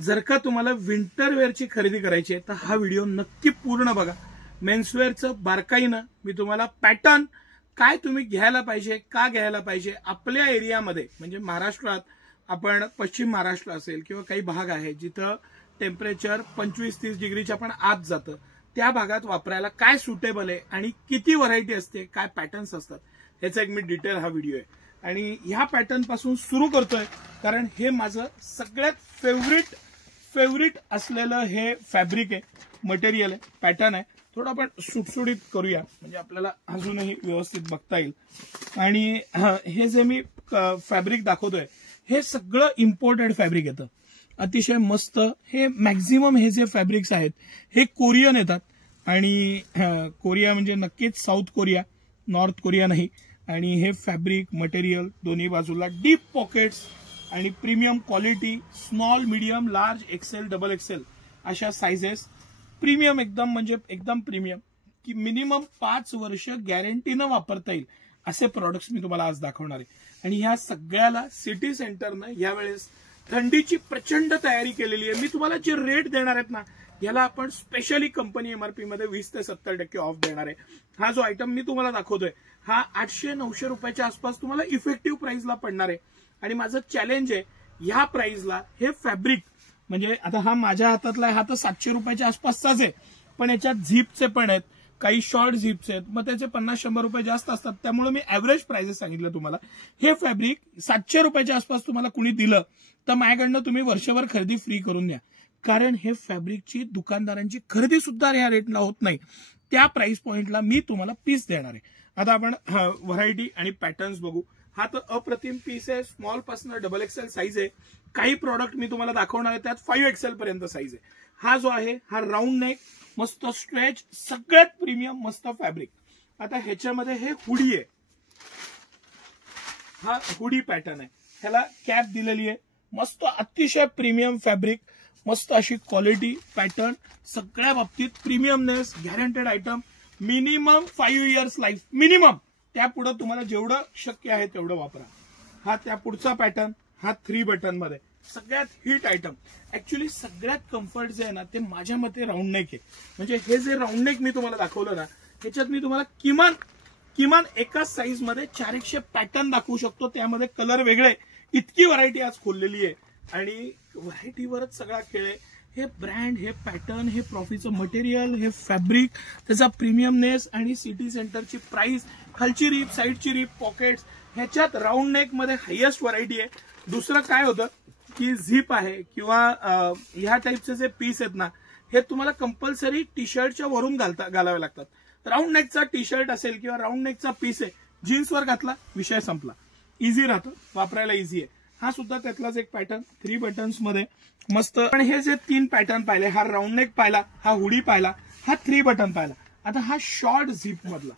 जर का तुम्हाला विंटर वेअरची खरेदी करायची आहे तर हा व्हिडिओ नक्की पूर्ण बघा। मेन्सवेअरचं बारकाईनं मी तुम्हाला पॅटर्न काय तुम्ही घ्यायला पाहिजे, का घ्यायला पाहिजे, आपल्या एरियामध्ये म्हणजे महाराष्ट्रात आपण पश्चिम महाराष्ट्र असेल किंवा काही भाग आहे जिथं टेम्परेचर 25-30 डिग्रीच्या पण आत जातं, त्या भागात वापरायला काय सुटेबल आहे आणि किती व्हरायटी असते, काय पॅटर्न्स असतात, याचा एक मी डिटेल हा व्हिडिओ आहे। आणि ह्या पॅटर्न पासून सुरू करतोय कारण हे माझं सगळ्यात फेवरेट असलेलं हे फॅब्रिक आहे, मटेरियल आहे, पॅटर्न आहे। थोडं आपण सुटसुटीत करूया म्हणजे आपल्याला अजूनही व्यवस्थित बघता येईल। आणि हे जे मी फॅब्रिक दाखवतोय हे सगळं इम्पोर्टेड फॅब्रिक येतं, अतिशय मस्त। हे मॅक्झिमम हे जे फॅब्रिक्स आहेत हे कोरियन येतात आणि कोरिया म्हणजे नक्कीच साऊथ कोरिया, नॉर्थ कोरिया नाही। आणि हे फॅब्रिक मटेरियल दोन्ही बाजूला डीप पॉकेट्स आणि premium quality, small, medium, large, XL, double XL अशा साइजेस, प्रीमियम एकदम म्हणजे एकदम प्रीमियम की मिनिमम 5 वर्ष गॅरंटीनं वापरता येईल असे प्रोडक्ट्स मी तुम्हाला आज दाखवणार आहे। आणि ह्या सगळ्याला सिटी सेंटरनं यावेळेस थंडीची प्रचंड तयारी केलेली आहे। मी तुम्हाला जे रेट देणार आहेत ना याला आपण स्पेशली कंपनी एमआरपी मध्ये 20 ते 70% ऑफ देणार आहे। हा जो आयटम मी तुम्हाला दाखवतोय हा 800-900 रुपयाच्या आसपास तुम्हाला इफेक्टिव्ह प्राइसला पडणार आहे। आणि माझं चॅलेंज आहे ह्या प्राइसला हे फॅब्रिक म्हणजे आता हा माझ्या हातातला आहे, हा तर 700 रुपयाच्या आसपासचाच आहे, पण याच्यात झिपचे पण आहेत, काही शॉर्ट झिप्स आहेत, मग त्याचे 50-100 रुपये जास्त असतात, त्यामुळे मी ऍव्हरेज प्राइसेस सांगितलं तुम्हाला। हे फॅब्रिक 700 रुपयाच्या आसपास तुम्हाला कुणी दिलं तर माझ्याकडनं तुम्ही वर्षभर खरेदी फ्री करून द्या, कारण हे फॅब्रिकची दुकानदारांची खरेदी सुद्धा या रेटला होत नाही, त्या प्राइस पॉइंटला मी तुम्हाला पीस देणार आहे। आता आपण व्हरायटी आणि पॅटर्न्स बघू। हा तर अप्रतिम पीस आहे, स्मॉल पासून डबल एक्सेल साईज आहे, काही प्रोडक्ट मी तुम्हाला दाखवणार आहे त्यात 5 एक्सेल पर्यंत साईज आहे। हा जो आहे हा राऊंड नेक, मस्त स्ट्रेच, सगळ्यात प्रीमियम मस्त फॅब्रिक। आता ह्याच्यामध्ये हे हुडी आहे, हा हुडी पॅटर्न आहे, ह्याला कॅप दिलेली आहे, मस्त अतिशय प्रीमियम फॅब्रिक, मस्त अशी क्वालिटी, पॅटर्न सगळ्या बाबतीत premiumness, guaranteed item, minimum 5 years life minimum, त्यापुढे तुम्हाला जेवढं शक्य आहे तेवढं वापरा। हा त्या पुढचा पॅटर्न, हा 3 बटन मध्ये सगळ्यात हिट आयटम। ऍक्च्युली सगळ्यात कम्फर्ट जे आहे ना ते माझ्या मते राऊंड नेक आहे, म्हणजे हे जे राऊंड नेक मी तुम्हाला दाखवलं ना ह्याच्यात मी तुम्हाला किमान एकाच साईज मध्ये 400 पॅटर्न दाखवू शकतो, त्यामध्ये कलर वेगळे, इतकी व्हरायटी आज खोललेली आहे आणि व्हरायटीवरच सगळा खेळ आहे। हे ब्रँड, हे पॅटर्न, हे प्रॉफीचं मटेरियल, हे फॅब्रिक, त्याचा प्रीमियमनेस आणि सिटी सेंटरची प्राइस, खालची रिप, साईडची रिप, पॉकेट्स, ह्याच्यात राऊंड नेक मध्ये हायेस्ट व्हरायटी आहे। दुसरं काय होतं की झिप आहे किंवा ह्या टाईपचे जे पीस आहेत ना हे तुम्हाला कंपल्सरी टी शर्टच्या वरून घालावे लागतात। राऊंड नेकचा टी शर्ट असेल किंवा राऊंड नेकचा पीस आहे, जीन्सवर घातला विषय संपला, इझी राहतं, वापरायला इझी आहे। हा सुद्धा त्यातलाच एक पॅटर्न 3 बटन्स मध्ये मस्त। पण हे जे 3 पॅटर्न पाहिले, हा राऊंड नेक पाहिला, हा हुडी पाहिला, हा 3 बटन पाहिला, आता हा शॉर्ट झिप मधला,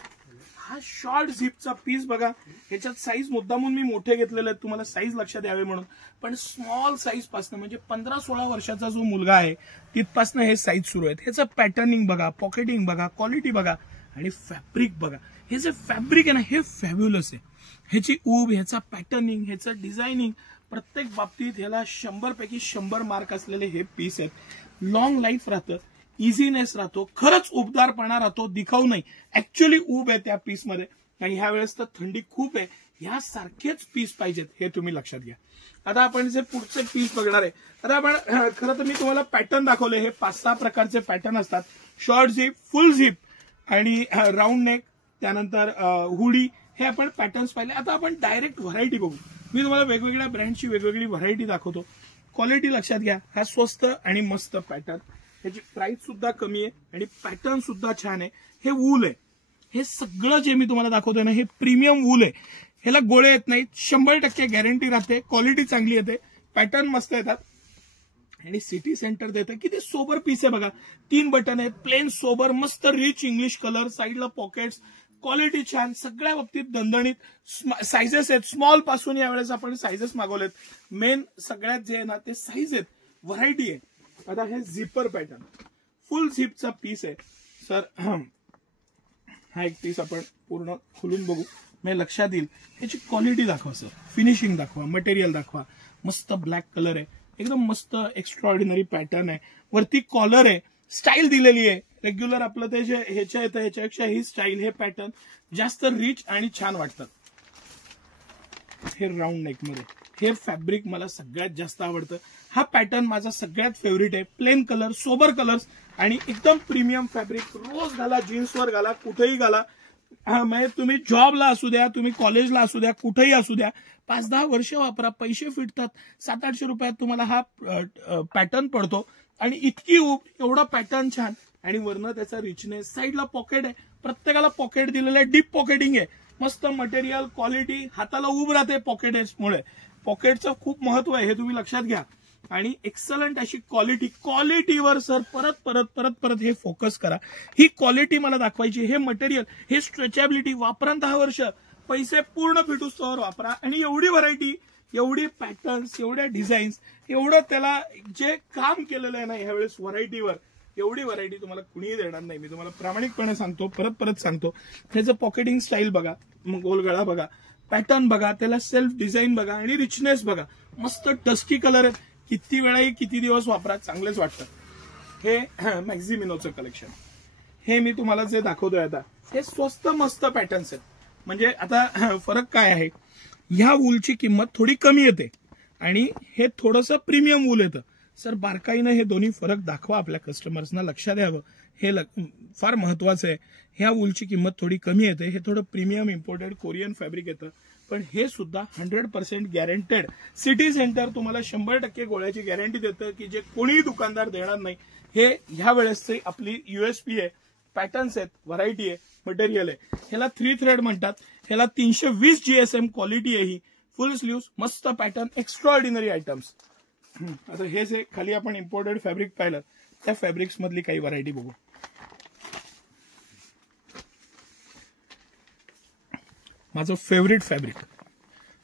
हा शॉर्ट झिपचा पीस बघा। ह्याच्यात साईज मुद्दामून मी मोठे घेतलेले आहेत तुम्हाला साईज लक्षात यावे म्हणून, पण स्मॉल साईज पासून म्हणजे 15-16 वर्षाचा जो मुलगा आहे तिथपासून हे साईज सुरू आहेत। ह्याचं पॅटर्निंग बघा, पॉकेटिंग बघा, क्वालिटी बघा आणि फॅब्रिक बघा। हे जे फॅब्रिक आहे ना हे फॅब्युलस आहे, ह्याची ऊब, ह्याचा पॅटर्निंग, ह्याचं डिझायनिंग, प्रत्येक बाबतीत ह्याला 100 पैकी 100 मार्क असलेले हे पीस आहेत। लॉंग लाईफ राहतं, इझीनेस राहतो, खरंच उबदारपणा राहतो, दिखाऊ नाही, ऍक्च्युअली ऊब आहे त्या पीस मध्ये। आणि ह्या वेळेस तर थंडी खूप आहे, यासारखेच पीस पाहिजेत हे तुम्ही लक्षात घ्या। आता आपण जे पुढचे पीस बघणार आहे, आता आपण खरं तर मी तुम्हाला पॅटर्न दाखवले, हे 5-6 प्रकारचे पॅटर्न असतात, शॉर्ट झिप, फुल झिप आणि राऊंड नेक, त्यानंतर हुडी, हे आपण पॅटर्न्स पाहिले। आता आपण डायरेक्ट व्हरायटी बघू, मी तुम्हाला वेगवेगळ्या ब्रँडची वेगवेगळी व्हरायटी दाखवतो। क्वालिटी लक्षात घ्या, हा स्वस्त आणि मस्त पॅटर्न, ह्याची प्राइस सुद्धा कमी आहे आणि पॅटर्न सुद्धा छान आहे। हे वूल आहे, हे सगळं जे मी तुम्हाला दाखवतोय ना हे प्रीमियम वूल आहे, ह्याला गोळे येत नाहीत, 100% गॅरंटी राहते, क्वालिटी चांगली येते, पॅटर्न मस्त येतात आणि सिटी सेंटर देतं। किती सोबर पीस आहे बघा, 3 बटन आहेत, प्लेन सोबर, मस्त रिच इंग्लिश कलर, साईडला पॉकेट्स, क्वालिटी छान, सगळ्या बाबतीत दणदणीत, साइजेस आहेत, स्मॉल पासून यावेळेस आपण साइजेस मागवलेत, मेन सगळ्यात जे आहे ना ते साईज आहेत, व्हरायटी आहे। आता हे झिपर पॅटर्न, फुल झिपचा पीस आहे सर, हा एक पीस आपण पूर्ण खोलून बघू, म्हणजे लक्षात येईल। ह्याची क्वालिटी दाखवा सर, फिनिशिंग दाखवा, मटेरियल दाखवा, मस्त ब्लॅक कलर आहे, एकदम मस्त एक्स्ट्राऑर्डिनरी पॅटर्न आहे. वरती कॉलर आहे, स्टाईल दिलेली आहे. रेग्युलर आपलं ते जे ह्याच्या येतं ह्याच्यापेक्षा ही स्टाईल, हे पॅटर्न जास्त रिच आणि छान वाटतात. हे राऊंड नेक मध्ये हे फॅब्रिक मला सगळ्यात जास्त आवडतं. हा पॅटर्न माझा सगळ्यात फेवरेट आहे. प्लेन कलर, सोबर कलर्स आणि एकदम प्रीमियम फॅब्रिक. रोज घाला, जीन्सवर घाला, कुठेही घाला. म्हणजे तुम्ही जॉबला असू द्या, तुम्ही कॉलेजला असू द्या, कुठेही असू द्या, 5-10 वर्ष वापरा, पैसे फिटतात. 700-800 रुपयात तुम्हाला हा पॅटर्न पडतो. आणि इतकी एवढा पॅटर्न छान आणि वरनं त्याचा रिचनेस. साईडला पॉकेट आहे, प्रत्येकाला पॉकेट दिलेलं आहे, डीप पॉकेटिंग आहे. मस्त मटेरियल, क्वालिटी, हाताला उब राहते पॉकेट्समुळे. पॉकेटचं खूप महत्व आहे हे तुम्ही लक्षात घ्या. आणि एक्सलंट अशी क्वालिटीवर सर परत परत परत परत हे फोकस करा. ही क्वालिटी मला दाखवायची. हे मटेरियल, हे स्ट्रेचेबिलिटी वापरा 10 वर्ष, पैसे पूर्ण फिटूस्तोवर वापरा. आणि एवढी व्हरायटी, एवढी पॅटर्न्स, एवढ्या डिझाईन्स, एवढं त्याला जे काम केलेलं आहे ना ह्यावेळेस व्हरायटीवर, एवढी व्हरायटी तुम्हाला कुणीही देणार नाही. मी तुम्हाला प्रामाणिकपणे सांगतो, परत परत सांगतो. ह्याचं पॉकेटिंग स्टाईल बघा, गोलगळा बघा, पॅटर्न बघा, त्याला सेल्फ डिझाईन बघा आणि रिचनेस बघा. मस्त डस्की कलर आहेत. किती वेळाही किती दिवस वापरा, चांगलेच वाटतं. हे मॅक्झिमिनोचं कलेक्शन, हे मी तुम्हाला जे दाखवतोय आता, हे स्वस्त मस्त पॅटर्न्स आहेत. म्हणजे आता फरक काय आहे, ह्या वूलची किंमत थोडी कमी येते आणि हे थोडंसं प्रीमियम वूल येतं. सर बारकाईनं हे दोन्ही फरक दाखवा, आपल्या कस्टमर्सना लक्षात द्यावं, हे फार महत्वाचं आहे. ह्या वूलची किंमत थोडी कमी येते, हे थोडं प्रीमियम इम्पोर्टेड कोरियन फॅब्रिक येतं. पण हे सुद्धा 100% गॅरंटेड. सिटी सेंटर तुम्हाला 100% गोळ्याची गॅरंटी देतं की जे कोणीही दुकानदार देणार नाही. हे ह्या वेळेसची आपली USP आहे. पॅटर्न्स आहेत, व्हरायटी आहे, मटेरियल आहे. ह्याला 3 थ्रेड म्हणतात. ह्याला 320 GSM क्वालिटी आहे. ही फुल स्लीव्स, मस्त पॅटर्न, एक्स्ट्राऑर्डिनरी आयटम्स. आता हे जे खाली आपण इम्पोर्टेड फॅब्रिक पाहिलं, त्या फॅब्रिक्स मधली काही व्हरायटी बघू. माझं फेवरेट फॅब्रिक,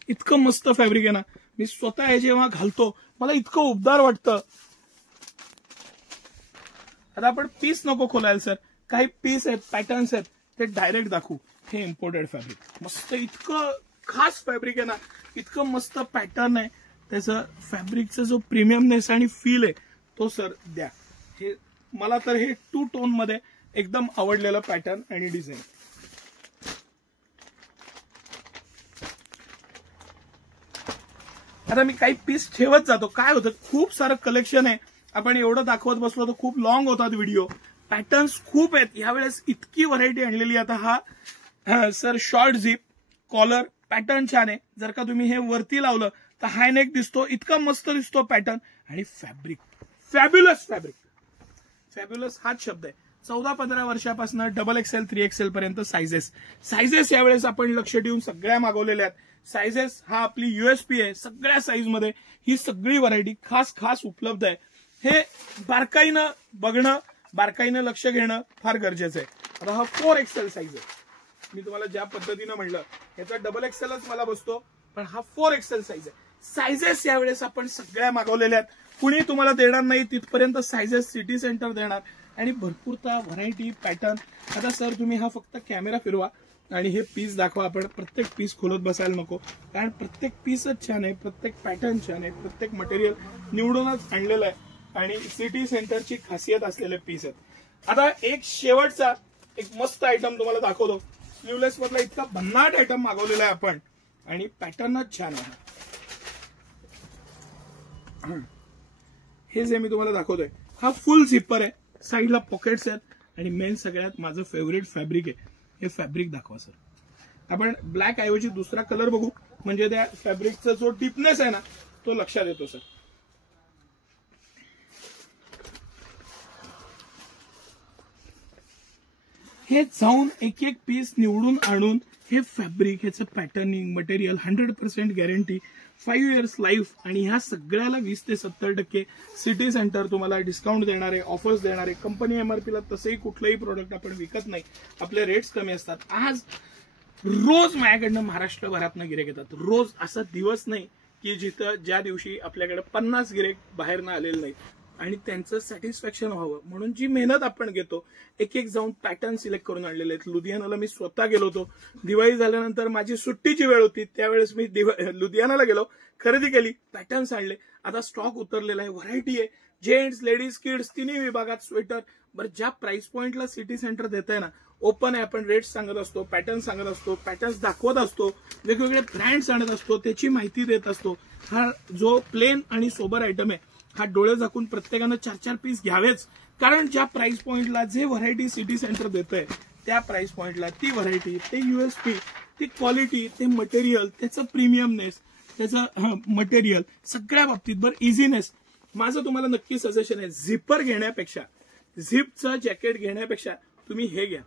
इतकं मस्त फॅब्रिक आहे ना, मी स्वतः हे जेव्हा घालतो मला इतकं उबदार वाटतं. आता आपण पीस नको खोलायला सर, काही पीस आहेत, पॅटर्न्स आहेत, ते डायरेक्ट दाखवू. हे इम्पोर्टेड फॅब्रिक, मस्त इतकं खास फॅब्रिक आहे ना, इतकं मस्त पॅटर्न आहे. त्याचं फॅब्रिकचा जो प्रीमियमनेस आणि फील आहे तो सर द्या. हे मला तर हे 2 टोन मध्ये एकदम आवडलेलं पॅटर्न आणि डिझाईन. आता मी काही पीस ठेवत जातो. काय होतं, खूप सारं कलेक्शन आहे, आपण एवढं दाखवत बसलो तर खूप लॉंग होतात व्हिडिओ. पॅटर्न्स खूप आहेत यावेळेस, इतकी व्हरायटी आणलेली. आता हा sir short zip collar pattern छान आहे. जर का तुम्ही हे वरती लावलं तर हाय नेक दिसतो, इतका मस्त दिसतो पॅटर्न. आणि फॅब्रिक फॅब्युलस, फॅब्युलस हाच शब्द आहे. 14-15 वर्षापासून XXL 3XL पर्यंत सायझेस यावेळेस आपण लक्ष ठेवून सगळ्या मागवलेल्या आहेत. सायझेस हा आपली USP आहे. सगळ्या साईज मध्ये ही सगळी व्हरायटी खास उपलब्ध आहे. हे बारकाईनं बघणं, बारकाईनं लक्ष घेणं फार गरजेचं आहे. आता हा 4XL साईज आहे. मी तुम्हाला ज्या पद्धतीनं म्हणलं, याचा XXLच मला बसतो, पण हा 4XL साईज आहे. सायझेस यावेळेस आपण सगळ्या मागवलेल्या आहेत. कुणी तुम्हाला देणार नाही तिथपर्यंत सायझेस सिटी सेंटर देणार. आणि भरपूरता व्हरायटी, पॅटर्न. आता सर तुम्ही हा फक्त कॅमेरा फिरवा आणि हे पीस दाखवा. आपण प्रत्येक पीस खोलत बसायला नको, कारण प्रत्येक पीसच छान आहे, प्रत्येक पॅटर्न छान आहे, प्रत्येक मटेरियल निवडूनच आणलेलं आहे आणि सिटी सेंटरची खासियत असलेले पीस आहेत. आता एक शेवटचा एक मस्त आयटम तुम्हाला दाखवतो. स्लीवलेस मधला इतका भन्नाट आयटम मागवलेला आहे आपण आणि पॅटर्नच छान आहे. हे जे मी तुम्हाला दाखवतोय हा फुल झिपर आहे, साईडला पॉकेट्स आहेत आणि मेन सगळ्यात माझं फेवरेट फॅब्रिक आहे. हे फॅब्रिक दाखवा सर. आपण ब्लॅक ऐवजी दुसरा कलर बघू, म्हणजे त्या फॅब्रिकचा जो डीपनेस आहे ना तो लक्षात येतो सर. हे जाऊन एक पीस निवडून आणून हे फॅब्रिक, ह्याचं patterning, material 100% guarantee, 5 years life. आणि ह्या सगळ्याला 20 ते 70% सिटी सेंटर तुम्हाला डिस्काउंट देणारे, ऑफर्स देणारे. कंपनी MRP ला तसंही कुठलंही प्रोडक्ट आपण विकत नाही, आपले रेट्स कमी असतात. आज रोज माझ्याकडनं महाराष्ट्रभरातनं गिरेक येतात. रोज असा दिवस नाही की ज्या दिवशी आपल्याकडे 50 गिरेक बाहेरनं आलेले नाही. आणि त्यांचं सॅटिस्फॅक्शन व्हावं म्हणून जी मेहनत आपण घेतो, एक एक जाऊन पॅटर्न सिलेक्ट करून आणलेले आहेत. लुधियानाला मी स्वतः गेलो होतो. दिवाळी झाल्यानंतर माझी सुट्टीची वेळ होती, त्यावेळेस मी लुधियानाला गेलो, खरेदी केली, पॅटर्न्स आणले. आता स्टॉक उतरलेला आहे, व्हरायटी आहे, जेंट्स लेडीज किड्स तिन्ही विभागात स्वेटर. बरं, ज्या प्राइस पॉइंटला सिटी सेंटर देत आहे ना, ओपन आहे, आपण रेट्स सांगत असतो, पॅटर्न सांगत असतो, पॅटर्न्स दाखवत असतो, वेगवेगळे ब्रँड्स आणत असतो, त्याची माहिती देत असतो. हा जो प्लेन आणि सोबर आयटम आहे, हा डोळे झाकून प्रत्येकानं 4-4 पीस घ्यावेच. कारण ज्या प्राइस पॉइंटला जे व्हरायटी सिटी सेंटर देत आहे, त्या प्राइस पॉइंटला ती व्हरायटी, ते USP, ती क्वालिटी, ते मटेरियल, त्याचं प्रीमियमनेस, त्याचं मटेरियल, सगळ्या बाबतीत बरं इझीनेस. माझं तुम्हाला नक्की सजेशन आहे, झिपर घेण्यापेक्षा, झिपचं जॅकेट घेण्यापेक्षा तुम्ही हे घ्या.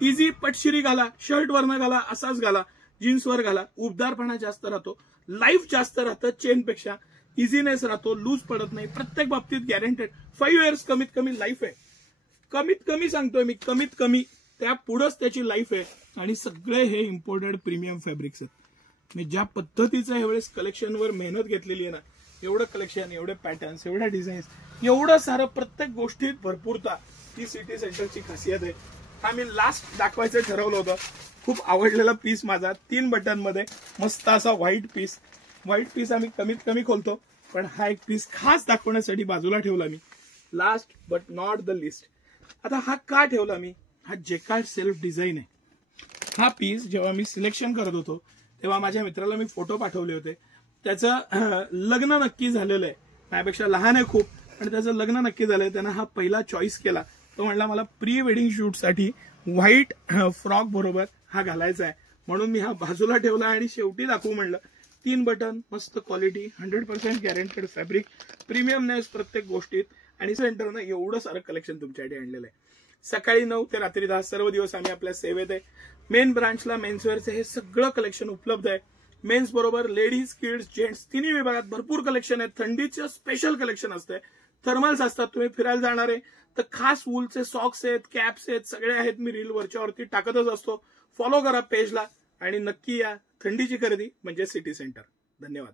इझी, पटशिरी घाला, शर्ट वरनं घाला, असाच घाला, जीन्सवर घाला, उबदारपणा जास्त राहतो, लाईफ जास्त राहतं चेनपेक्षा, इझीनेस राहतो, लूज पडत नाही, प्रत्येक बाबतीत गॅरंटेड. 5 इयर्स कमीत कमी लाईफ आहे, कमीत कमी सांगतोय मी, कमीत कमी त्या पुढंच त्याची लाईफ आहे. आणि सगळे हे इम्पोर्टेड प्रीमियम फॅब्रिक्स आहेत. मी ज्या पद्धतीचं ह्यावेळेस कलेक्शनवर मेहनत घेतलेली आहे ना, एवढं कलेक्शन, एवढे पॅटर्न्स, एवढ्या डिझाईन्स, एवढं सारं, प्रत्येक गोष्टीत भरपूरता, ही सिटी सेंटरची खासियत आहे. हा मी लास्ट दाखवायचं ठरवलं होतं. खूप आवडलेला पीस माझा, 3 बटन मध्ये मस्त असा व्हाईट पीस आम्ही कमीत कमी खोलतो, पण हा एक पीस खास दाखवण्यासाठी बाजूला ठेवला मी. Last but not the list. आता हा का ठेवला मी? हा जेकार्ड सेल्फ डिझाईन आहे. हा पीस जेव्हा मी सिलेक्शन करत होतो, तेव्हा माझ्या मित्राला मी फोटो पाठवले होते. त्याचं लग्न नक्की झालेलं आहे, माझ्यापेक्षा लहान आहे खूप, पण त्याचं लग्न नक्की झालंय. त्यानं हा पहिला चॉईस केला. तो म्हणला मला प्री वेडिंग शूटसाठी व्हाईट फ्रॉक बरोबर हा घालायचा आहे, म्हणून मी हा बाजूला ठेवला आणि शेवटी दाखवू म्हणलं. 3 बटन, मस्त क्वालिटी, 100% गॅरंटेड फॅब्रिक, प्रीमियमनेस प्रत्येक गोष्टीत, आणि सेंटरनं एवढं सारं कलेक्शन तुमच्यासाठी आणलेलं आहे. सकाळी 9 ते रात्री 10 सर्व दिवस आम्ही आपल्या सेवेत आहे. मेन ब्रांचला मेन्सवेअरचे हे सगळं कलेक्शन उपलब्ध आहे. मेन्स बरोबर लेडीज किड्स जेंट्स तिन्ही विभागात भरपूर कलेक्शन आहे. थंडीचं स्पेशल कलेक्शन असते, थर्मल्स असतात. तुम्ही फिरायला जाणार आहे तर खास वूलचे सॉक्स आहेत, कॅप्स आहेत, सगळे आहेत. मी रील वरच्यावरती टाकतच असतो. फॉलो करा पेजला आणि नक्की या. थंडीची खरेदी म्हणजे सिटी सेंटर. धन्यवाद.